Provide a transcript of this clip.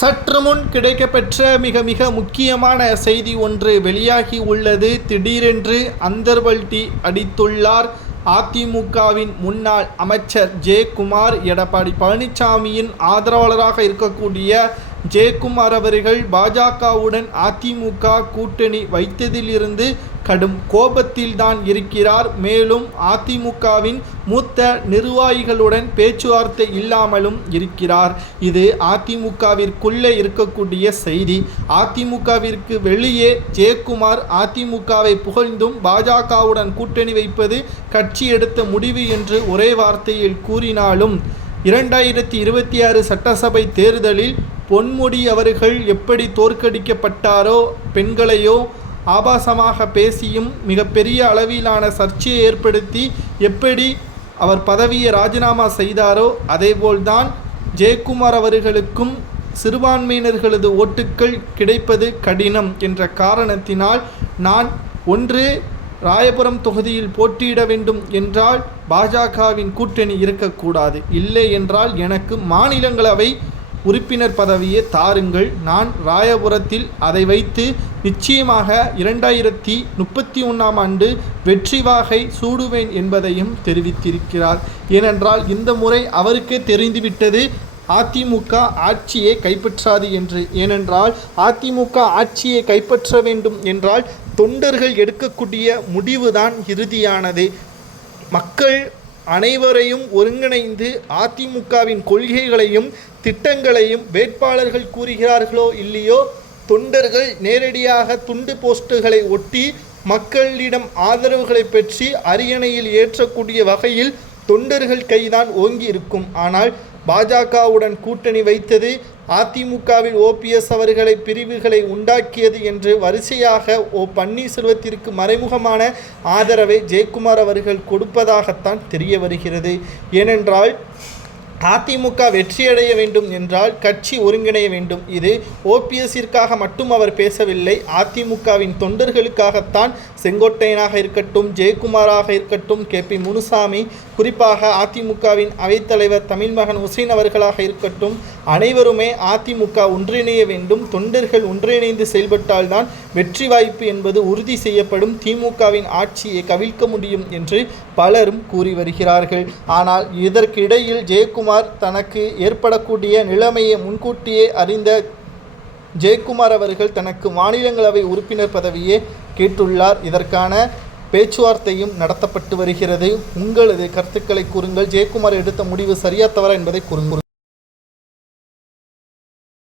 சற்று முன் கிடைக்கப்பெற்ற மிக மிக முக்கியமான செய்தி ஒன்று வெளியாகி உள்ளது. திடீரென்று அந்தர்வல்டி அடித்துள்ளார். அதிமுகவின் முன்னாள் அமைச்சர் ஜெயக்குமார் எடப்பாடி பழனிசாமியின் ஆதரவாளராக இருக்கக்கூடிய ஜெயக்குமார் அவர்கள் பாஜகவுடன் அதிமுக கூட்டணி வைத்ததிலிருந்து கடும் கோபத்தில்தான் இருக்கிறார். மேலும் அதிமுகவின் மூத்த நிர்வாகிகளுடன் பேச்சுவார்த்தை இல்லாமலும் இருக்கிறார். இது அதிமுகவிற்குள்ளே இருக்கக்கூடிய செய்தி. அதிமுகவிற்கு வெளியே ஜெயக்குமார் அதிமுகவை புகழ்ந்தும் பாஜகவுடன் கூட்டணி வைப்பது கட்சி எடுத்த முடிவு என்று ஒரே வார்த்தையில் கூறினாலும் இரண்டாயிரத்தி இருபத்தி ஆறு சட்டசபை தேர்தலில் பொன்முடி அவர்கள் எப்படி தோற்கடிக்கப்பட்டாரோ பெண்களையோ ஆபாசமாக பேசியும் மிகப்பெரிய அளவிலான சர்ச்சையை ஏற்படுத்தி எப்படி அவர் பதவியை ராஜினாமா செய்தாரோ அதேபோல்தான் ஜெயக்குமார் அவர்களுக்கும் சிறுபான்மையினர்களது ஓட்டுக்கள் கிடைப்பது கடினம் என்ற காரணத்தினால் நான் ஒன்று ராயபுரம் தொகுதியில் போட்டியிட வேண்டும் என்றால் பாஜகவின் கூட்டணி இருக்கக்கூடாது. இல்லை என்றால் எனக்கு மாநிலங்களவை உறுப்பினர் பதவியை தாருங்கள். நான் ராயபுரத்தில் அதை வைத்து நிச்சயமாக இரண்டாயிரத்தி முப்பத்தி ஒன்றாம் ஆண்டு வெற்றி வாகை சூடுவேன் என்பதையும் தெரிவித்திருக்கிறார். ஏனென்றால் இந்த முறை அவருக்கே தெரிந்துவிட்டது அதிமுக ஆட்சியை கைப்பற்றாது என்று. ஏனென்றால் அதிமுக ஆட்சியை கைப்பற்ற வேண்டும் என்றால் தொண்டர்கள் எடுக்கக்கூடிய முடிவுதான் இறுதியானது. மக்கள் அனைவரையும் ஒருங்கிணைந்து அதிமுகவின் கொள்கைகளையும் திட்டங்களையும் வேட்பாளர்கள் கூறுகிறார்களோ இல்லையோ தொண்டர்கள் நேரடியாக துண்டு போஸ்டுகளை ஒட்டி மக்களிடம் ஆதரவுகளை பெற்று அரியணையில் ஏற்றக்கூடிய வகையில் தொண்டர்கள் கைதான் ஓங்கி இருக்கும் ஆனால் பாஜகவுடன் கூட்டணி வைத்தது அதிமுகவில் ஓபிஎஸ் அவர்களை பிரிவுகளை உண்டாக்கியது என்று வரிசையாக ஓ பன்னீர்செல்வத்திற்கு மறைமுகமான ஆதரவை ஜெயக்குமார் அவர்கள் கொடுப்பதாகத்தான் தெரிய வருகிறது. ஏனென்றால் அதிமுக வெற்றியடைய வேண்டும் என்றால் கட்சி ஒருங்கிணைய வேண்டும். இது ஓபிஎஸ்ஸிற்காக மட்டும் அவர் பேசவில்லை. அதிமுகவின் தொண்டர்களுக்காகத்தான் செங்கோட்டையனாக இருக்கட்டும் ஜெயக்குமாராக இருக்கட்டும் கே. பி. முனுசாமி குறிப்பாக அதிமுகவின் அவைத்தலைவர் தமிழ்மகன் உசைன் அவர்களாக இருக்கட்டும் அனைவருமே அதிமுக ஒன்றிணைய வேண்டும். தொண்டர்கள் ஒன்றிணைந்து செயல்பட்டால்தான் வெற்றி வாய்ப்பு என்பது உறுதி செய்யப்படும். திமுகவின் ஆட்சியை கவிழ்க்க முடியும் என்று பலரும் கூறி வருகிறார்கள். ஆனால் இதற்கு இடையில் ஜெயக்குமார் தனக்கு ஏற்படக்கூடிய நிலைமையை முன்கூட்டியே அறிந்த ஜெயக்குமார் அவர்கள் தனக்கு மாநிலங்களவை உறுப்பினர் பதவியே கேட்டுள்ளார். இதற்கான பேச்சுவார்த்தையும் நடத்தப்பட்டு வருகிறது. உங்களது கருத்துக்களை கூறுங்கள். ஜெயக்குமார் எடுத்த முடிவு சரியா தவறா என்பதை கூறுங்கள்.